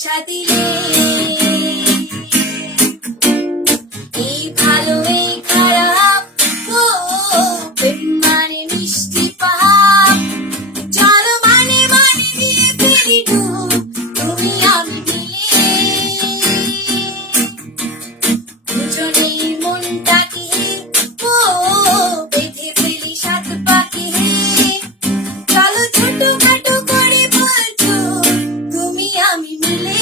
নেশা দিলে এই ভালো এই খারাপ ও প্রেম মানে মিষ্টি পাপ চলো মানে মানে দিয়ে ফেলি ডুব তুমি আমি মিলে দুজনেই মনটাকে ও বেঁধে ফেলি সাত পাকে চলো ছোটখাটো করে বলছো তুমি আমি মিলে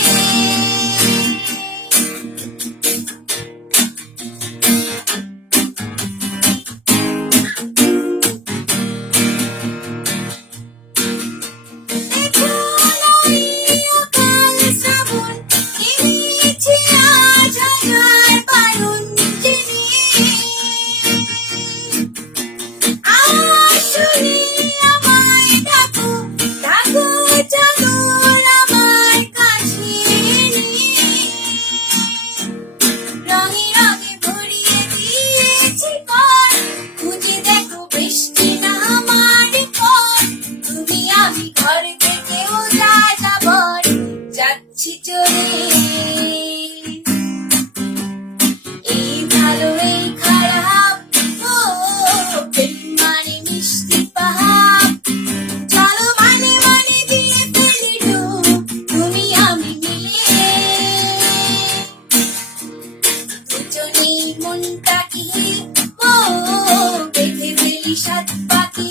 যাচ্ছি চলে এই ভালো এই খারাপ ও প্রেম মানে মিষ্টি পাপ চলো মানে মানে দিয়ে ফেলি ডুব তুমি আমি মিলে দুজনেই মনটাকে ও বেঁধে ফেলি সাত পাখি